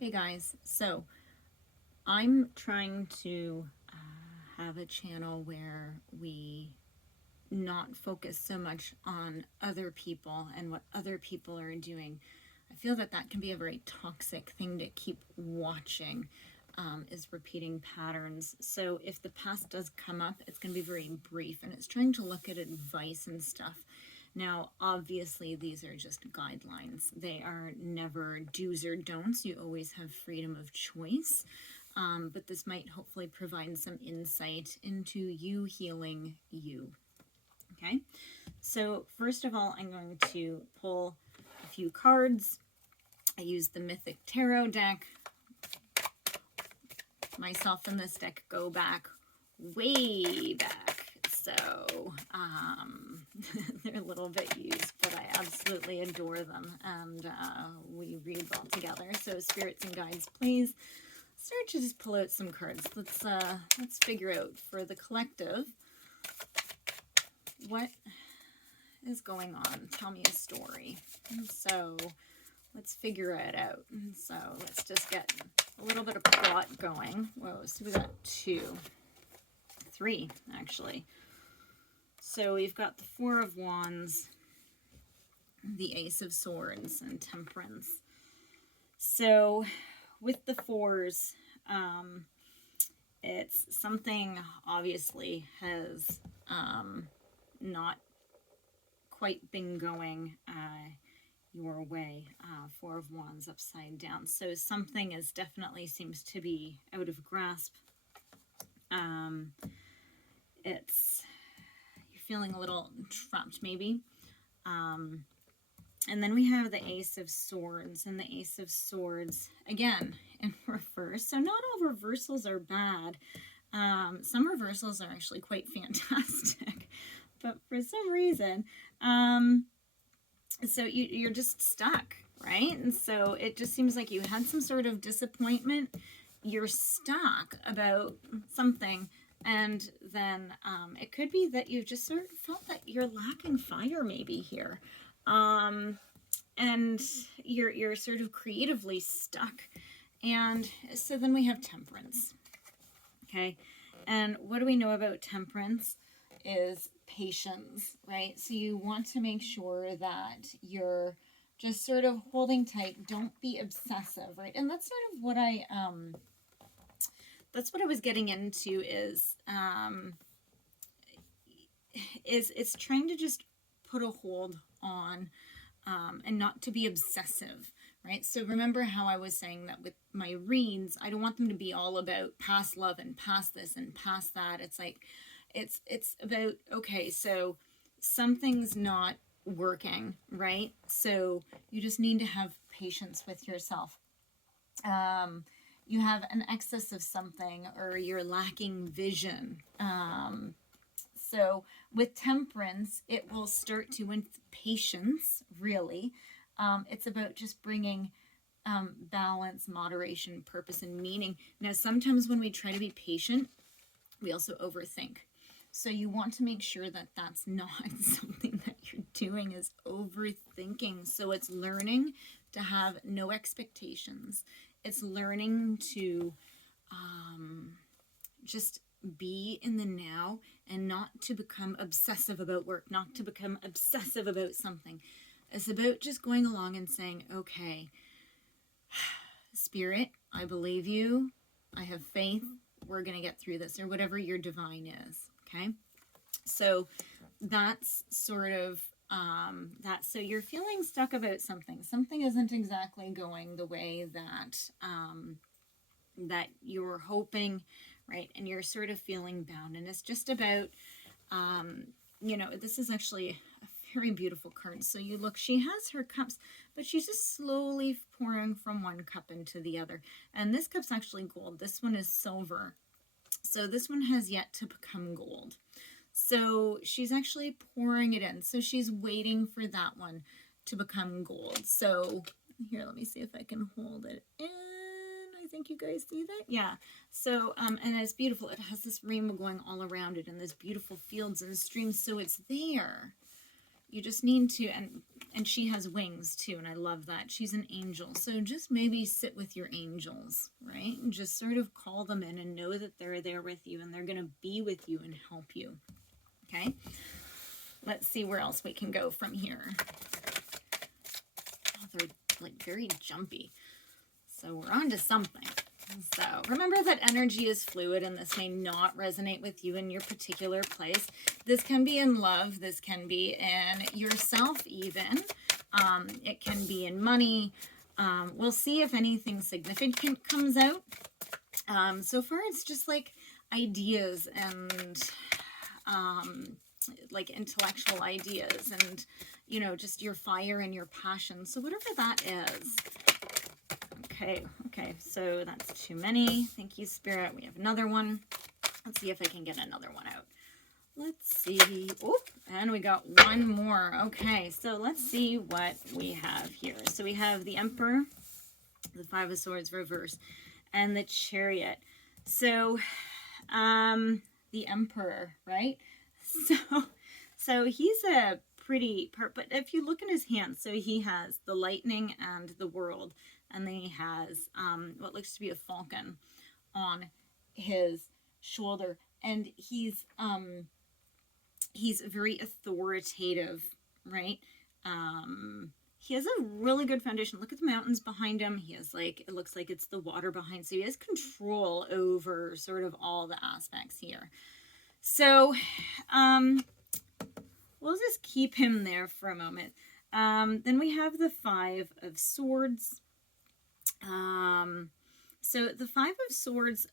Hey guys, so I'm trying to have a channel where we not focus so much on other people and what other people are doing. I feel that that can be a very toxic thing to keep watching, is repeating patterns. So if the past does come up, it's going to be very brief, and it's trying to look at advice and stuff. Now, obviously, these are just guidelines. They are never do's or don'ts. You always have freedom of choice. But this might hopefully provide some insight into you healing you. Okay, so first of all, I'm going to pull a few cards. I use the Mythic Tarot deck. Myself and this deck go back way back. So they're a little bit used, but I absolutely adore them, and we read well together. So spirits and guides, please start to just pull out some cards. Let's figure out for the collective what is going on. Tell me a story. And so let's figure it out. And so let's just get a little bit of plot going. Whoa, so we got 3 actually. So we've got the 4 of Wands, the Ace of Swords, and Temperance. So with the 4s, it's something obviously has not quite been going your way. 4 of Wands upside down. So something is definitely seems to be out of grasp. It's feeling a little trapped maybe. And then we have the Ace of Swords, and the Ace of Swords again in reverse. So not all reversals are bad. Some reversals are actually quite fantastic, but for some reason, so you're just stuck, right? And so it just seems like you had some sort of disappointment. You're stuck about something. And then it could be that you've just sort of felt that you're lacking fire maybe here. And you're sort of creatively stuck. And so then we have Temperance. Okay. And what do we know about Temperance is patience, right? So you want to make sure that you're just sort of holding tight. Don't be obsessive, right? And that's sort of what that's what I was getting into is it's trying to just put a hold on and not to be obsessive, right? So remember how I was saying that with my reads, I don't want them to be all about past love and past this and past that. It's like, it's about, okay, so something's not working, right? So you just need to have patience with yourself. You have an excess of something, or you're lacking vision. So with Temperance, it will start to, with patience, really, it's about just bringing balance, moderation, purpose, and meaning. Now, sometimes when we try to be patient, we also overthink. So you want to make sure that that's not something that you're doing is overthinking. So it's learning to have no expectations. It's learning to just be in the now and not to become obsessive about work, not to become obsessive about something. It's about just going along and saying, okay, Spirit, I believe you. I have faith. We're going to get through this, or whatever your divine is. Okay. So that's sort of that. So you're feeling stuck about something. Something isn't exactly going the way that that you were hoping, right? And you're sort of feeling bound. And it's just about, you know, this is actually a very beautiful card. So you look, she has her cups, but she's just slowly pouring from one cup into the other. And this cup's actually gold. This one is silver. So this one has yet to become gold. So she's actually pouring it in. So she's waiting for that one to become gold. So here, let me see if I can hold it in. I think you guys see that. Yeah. So, and it's beautiful. It has this rainbow going all around it and this beautiful fields and streams. So it's there. You just need to, and And she has wings too, and I love that. She's an angel. So just maybe sit with your angels, right? And just sort of call them in and know that they're there with you and they're going to be with you and help you. Okay? Let's see where else we can go from here. Oh, they're like very jumpy. So we're on to something. So remember that energy is fluid and this may not resonate with you in your particular place. This can be in love. This can be in yourself even. It can be in money. We'll see if anything significant comes out. So far it's just like ideas and like intellectual ideas and, you know, just your fire and your passion. So whatever that is. Okay, so that's too many. Thank you, Spirit. We have another one. Let's see if I can get another one out. Let's see. Oh, and we got one more. Okay, so let's see what we have here. So we have the Emperor, the Five of Swords reverse, and the Chariot. So, the Emperor, right? So he's a pretty part, but if you look in his hands, so he has the lightning and the world. And then he has what looks to be a falcon on his shoulder. And he's very authoritative, right? He has a really good foundation. Look at the mountains behind him. He has like, it looks like it's the water behind. So he has control over sort of all the aspects here. So we'll just keep him there for a moment. Then we have the Five of Swords. So the Five of Swords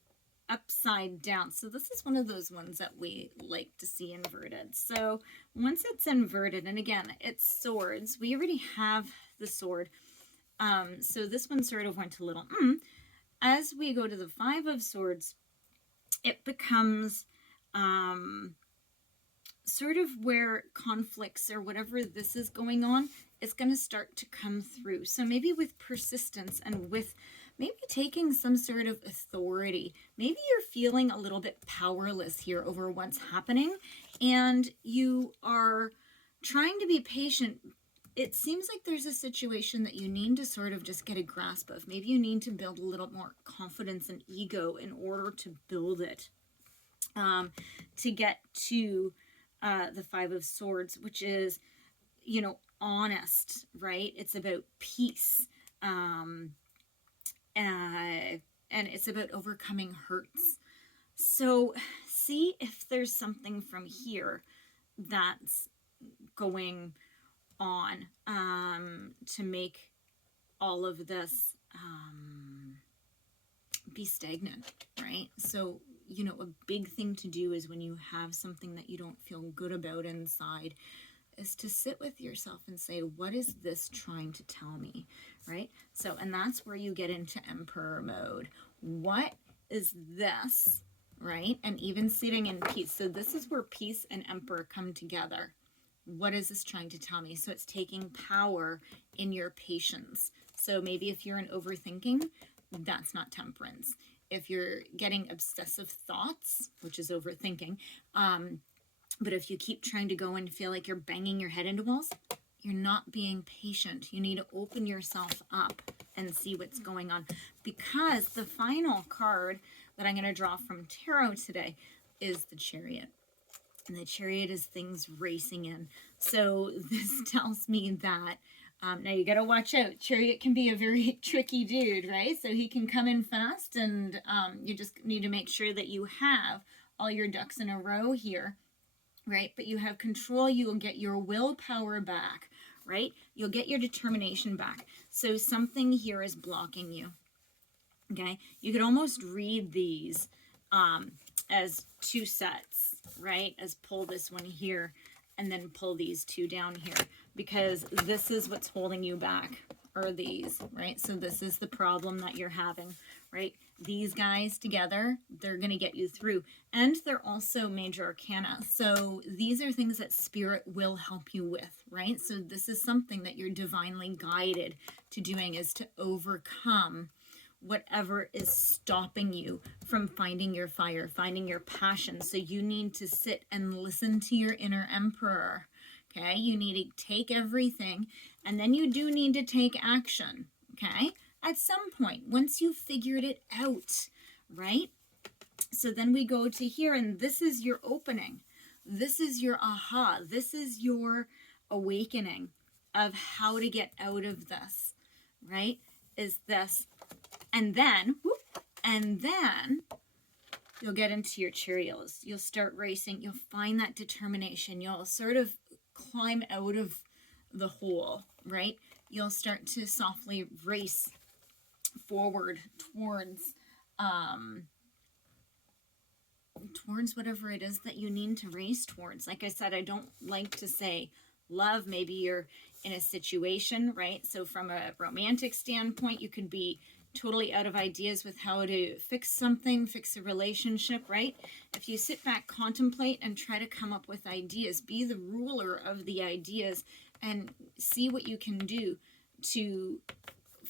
upside down. So this is one of those ones that we like to see inverted. So once it's inverted, and again, it's swords. We already have the sword. So this one sort of went a little, As we go to the Five of Swords, it becomes, sort of where conflicts or whatever this is going on, it's going to start to come through. So maybe with persistence and with maybe taking some sort of authority. Maybe you're feeling a little bit powerless here over what's happening and you are trying to be patient. It seems like there's a situation that you need to sort of just get a grasp of. Maybe you need to build a little more confidence and ego in order to build it, to get to the Five of Swords, which is, you know, honest, right? It's about peace. And it's about overcoming hurts. So see if there's something from here that's going on to make all of this be stagnant, right? So, you know, a big thing to do is when you have something that you don't feel good about inside, is to sit with yourself and say, what is this trying to tell me, right? So, and that's where you get into Emperor mode. What is this, right? And even sitting in peace. So this is where peace and Emperor come together. What is this trying to tell me? So it's taking power in your patience. So maybe if you're in overthinking, that's not temperance. If you're getting obsessive thoughts, which is overthinking, but if you keep trying to go and feel like you're banging your head into walls, you're not being patient. You need to open yourself up and see what's going on. Because the final card that I'm going to draw from Tarot today is the Chariot. And the Chariot is things racing in. So this tells me that, now you got to watch out. Chariot can be a very tricky dude, right? So he can come in fast and you just need to make sure that you have all your ducks in a row here. Right? But you have control. You will get your willpower back, right? You'll get your determination back. So something here is blocking you, okay? You could almost read these as two sets, right? As pull this one here and then pull these two down here, because this is what's holding you back, or these, right? So this is the problem that you're having, right? These guys together, they're going to get you through. And they're also major arcana. So these are things that Spirit will help you with, right? So this is something that you're divinely guided to doing, is to overcome whatever is stopping you from finding your fire, finding your passion. So you need to sit and listen to your inner Emperor. Okay, you need to take everything, and then you do need to take action. Okay, at some point, once you've figured it out, right? So then we go to here, and this is your opening. This is your aha. This is your awakening of how to get out of this, right? Is this. And then, you'll get into your Chariots. You'll start racing. You'll find that determination. You'll sort of climb out of the hole, right? You'll start to softly race forward towards whatever it is that you need to race towards. Like I said, I don't like to say love. Maybe you're in a situation, right? So from a romantic standpoint, you could be totally out of ideas with how to fix something, fix a relationship, right? If you sit back, contemplate, and try to come up with ideas, be the ruler of the ideas and see what you can do to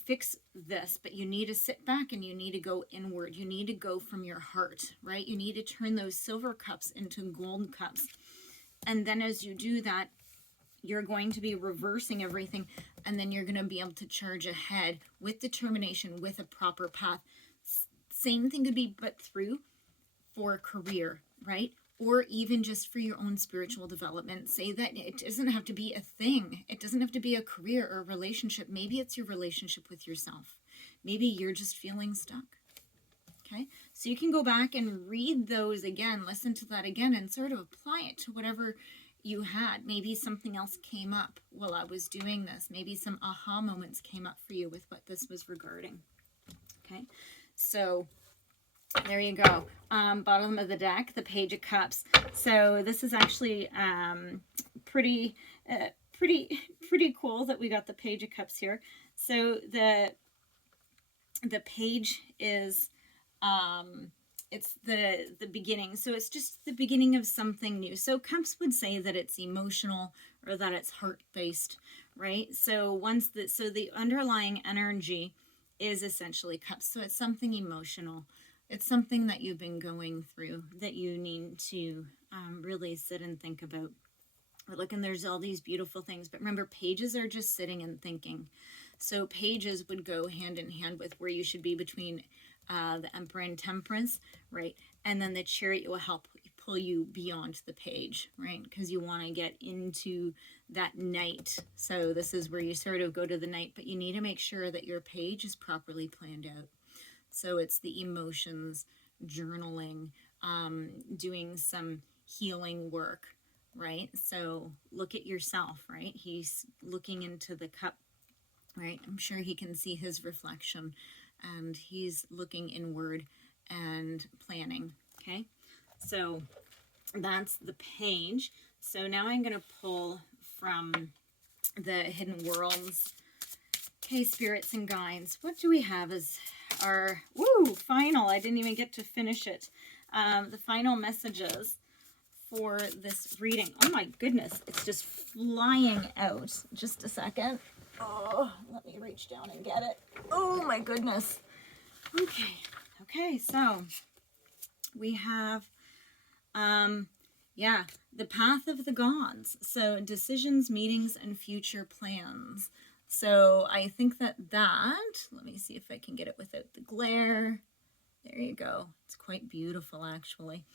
fix this. But you need to sit back and you need to go inward. You need to go from your heart, right? You need to turn those silver cups into gold cups. And then as you do that, you're going to be reversing everything, and then you're going to be able to charge ahead with determination, with a proper path. Same thing could be but through for a career, right? Or even just for your own spiritual development. Say that it doesn't have to be a thing. It doesn't have to be a career or a relationship. Maybe it's your relationship with yourself. Maybe you're just feeling stuck. Okay, so you can go back and read those again, listen to that again, and sort of apply it to whatever you had. Maybe something else came up while I was doing this. Maybe some aha moments came up for you with what this was regarding. Okay, so there you go. Bottom of the deck, the Page of Cups. So this is actually pretty cool that we got the Page of Cups here. So the page is it's the beginning. So it's just the beginning of something new. So Cups would say that it's emotional or that it's heart-based, right? So the underlying energy is essentially Cups. So it's something emotional. It's something that you've been going through that you need to really sit and think about. Look, and there's all these beautiful things. But remember, pages are just sitting and thinking. So pages would go hand in hand with where you should be between the Emperor and Temperance, right? And then the Chariot will help pull you beyond the page, right? Because you want to get into that night. So this is where you sort of go to the night, but you need to make sure that your page is properly planned out. So it's the emotions, journaling, doing some healing work, right? So look at yourself, right? He's looking into the cup, right? I'm sure he can see his reflection, and he's looking inward and planning, okay? So that's the page. So now I'm going to pull from the Hidden Worlds. Okay, spirits and guides. What do we have as our, final, I didn't even get to finish it. The final messages for this reading. Oh my goodness, it's just flying out. Just a second. Oh, let me reach down and get it. Oh my goodness. Okay, so we have, the path of the gods. So decisions, meetings, and future plans. So I think that, let me see if I can get it without the glare. There you go. It's quite beautiful, actually.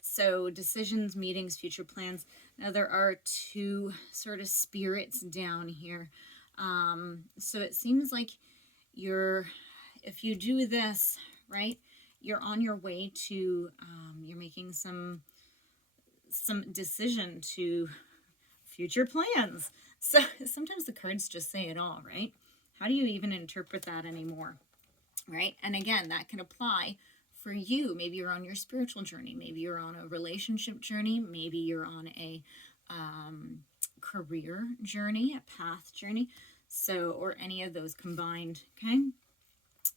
So decisions, meetings, future plans. Now there are two sort of spirits down here. So it seems like if you do this, right, you're on your way to, you're making some decision to future plans. So sometimes the cards just say it all, right? How do you even interpret that anymore, right? And again, that can apply for you. Maybe you're on your spiritual journey. Maybe you're on a relationship journey. Maybe you're on a career journey, a path journey. So, or any of those combined, okay?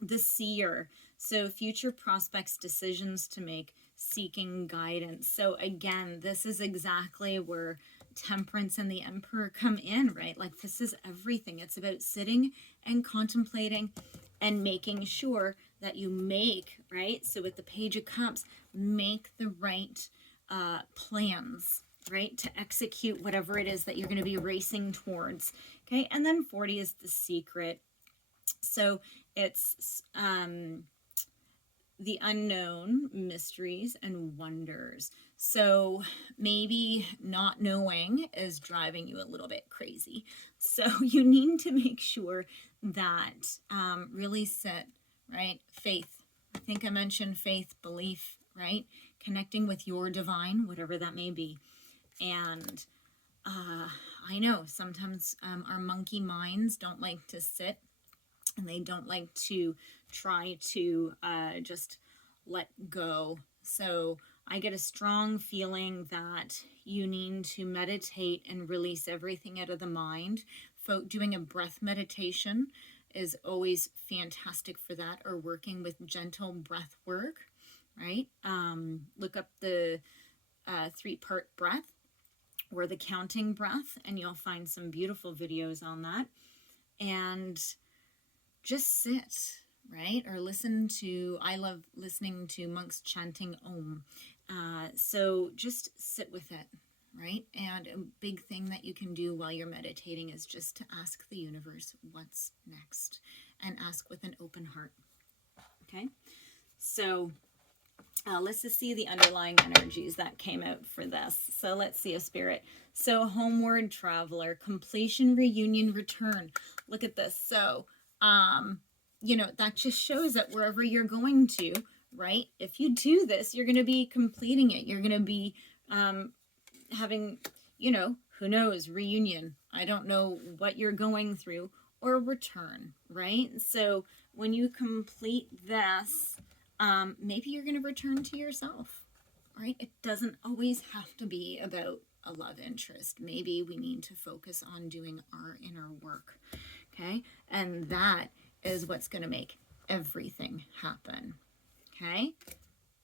The seer. So future prospects, decisions to make, seeking guidance. So again, this is exactly where Temperance and the Emperor come in, right? Like this is everything. It's about sitting and contemplating and making sure that you make, right? So with the Page of Cups, make the right plans, right? To execute whatever it is that you're going to be racing towards. Okay. And then 40 is the secret. So it's the unknown, mysteries, and wonders. So maybe not knowing is driving you a little bit crazy. So you need to make sure that really sit, right? Faith. I think I mentioned faith, belief, right? Connecting with your divine, whatever that may be. And I know sometimes our monkey minds don't like to sit, and they don't like to try to just let go. So I get a strong feeling that you need to meditate and release everything out of the mind. Doing a breath meditation is always fantastic for that, or working with gentle breath work, right? Look up the 3-part breath or the counting breath, and you'll find some beautiful videos on that. And just sit, right? Or listen to, I love listening to monks chanting Om. So just sit with it, right? And a big thing that you can do while you're meditating is just to ask the universe what's next, and ask with an open heart. Okay? So let's just see the underlying energies that came out for this. So let's see a spirit. So homeward traveler, completion, reunion, return. Look at this. So you know, that just shows that wherever you're going to, right, if you do this, you're going to be completing it. You're going to be having, you know, who knows, reunion. I don't know what you're going through, or return, right? So when you complete this, maybe you're going to return to yourself, right? It doesn't always have to be about a love interest. Maybe we need to focus on doing our inner work, okay? And that is what's going to make everything happen, okay?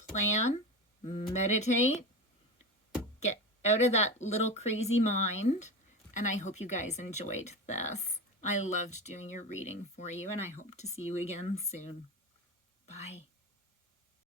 Plan, meditate, get out of that little crazy mind, and I hope you guys enjoyed this. I loved doing your reading for you, and I hope to see you again soon. Bye.